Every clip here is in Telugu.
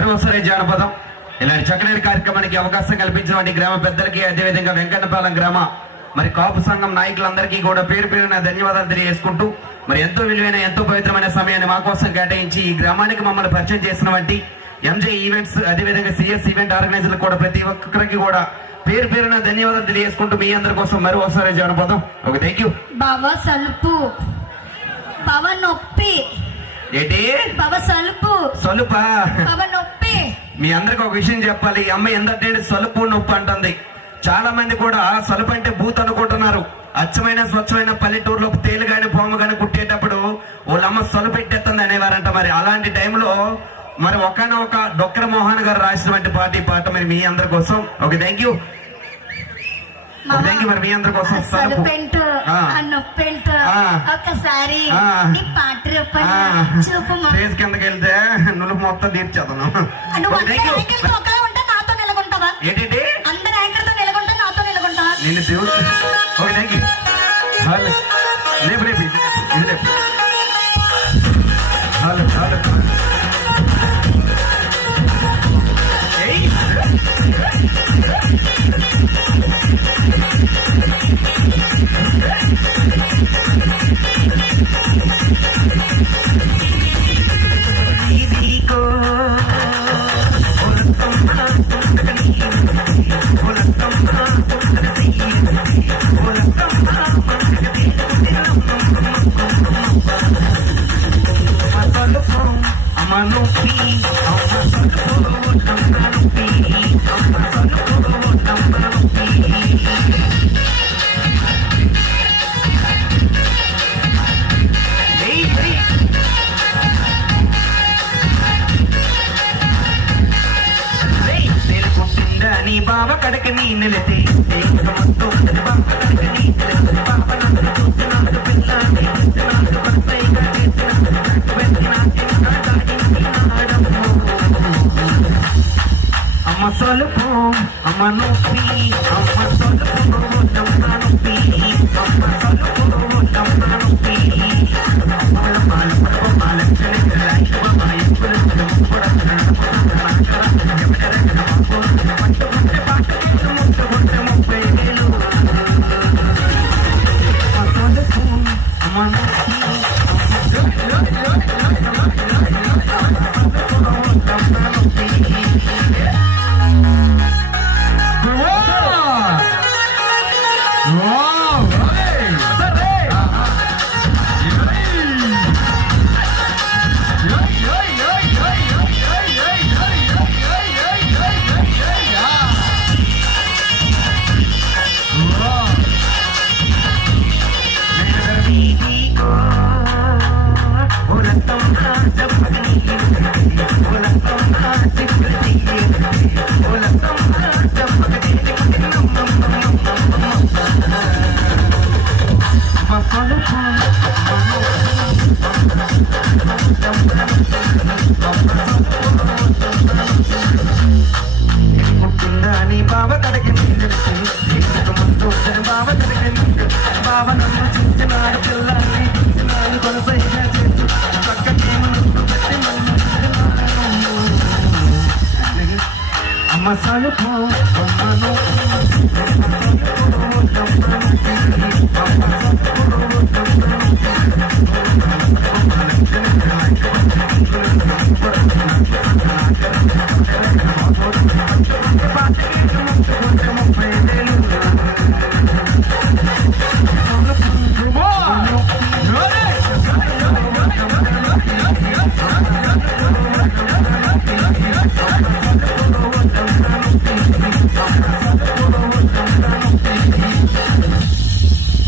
మరోసారి జానపదం ఇలాంటి చక్కటి కార్యక్రమానికి అవకాశం కల్పించినటువంటి గ్రామ పెద్దలకి, అదేవిధంగా వెంకన్నపాలెం గ్రామ మరి కాపు సంఘం నాయకులందరికీ కూడా పేరు పేరున ధన్యవాదాలు తెలియజేసుకుంటూ మరి ఎంతో విలువైన, ఎంతో పవిత్రమైన సమయాన్ని మా కోసం కేటాయించి ఈ గ్రామానికి మమ్మల్ని పరిచయం చేసినటువంటి ఎంజే ఈవెంట్స్, అదేవిధంగా సిఎస్ ఈవెంట్ ఆర్గనైజర్లు కూడా ప్రతి ఒక్కరికి కూడా పేరు పేరున ధన్యవాదాలు తెలియజేసుకుంటూ మీ అందరి కోసం మరోసారి జానపదం. Okay, thank you. బాబా సలుపు, బాబా నొప్పి ఏంటి? బాబా సలుపు, సలుపా? బాబా నొప్పి. మీ అందరికి ఒక విషయం చెప్పాలి. ఈ అమ్మాయి ఎందుకంటే సలుపు నొప్పి అంటుంది. చాలా మంది కూడా సలుపు అంటే భూత్ అనుకుంటున్నారు. అచ్చమైన స్వచ్ఛమైన పల్లెటూరులో తేలు గాని పాము గాని కుట్టేటప్పుడు వాళ్ళమ్మ సలుపు పెట్టేస్తుంది అనేవారంట. మరి అలాంటి టైంలో మరి ఒకనొక డొక్కర మోహన్ గారు రాసినటువంటి పాట మరి మీ అందరి కోసం. Okay, thank you. Thank you. మరి మీ అందరి కోసం ఒకసారి స్టేజ్ కిందకి వెళ్తే నులుపు మొత్తం తీర్చేదను. ఏంటంటే అందరు యాంకర్తో నెలకొంటా, నాతో నెలకొంటా నేను దేవుడు. Okay, thank you. రేపు రేపు ఇది రేపు బావ కడక నీ నిలతే అమ్మ సలుపు, అమ్మ నొప్పి, అమ్మ సలుపు నొప్పి, అమ్మ సలుపు నొప్పి. బావ కడకి బావ కడకి బావ నన్ను చించినాడు పిల్లని కొనసైనా చేస్తూ పక్కకి అమ్మ సలుపు, అమ్మ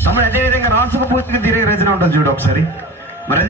తమ్ముడు. అదేవిధంగా రాసుకు పూర్తిగా తిరిగి రచన ఉంటుంది చూడు ఒకసారి. మరి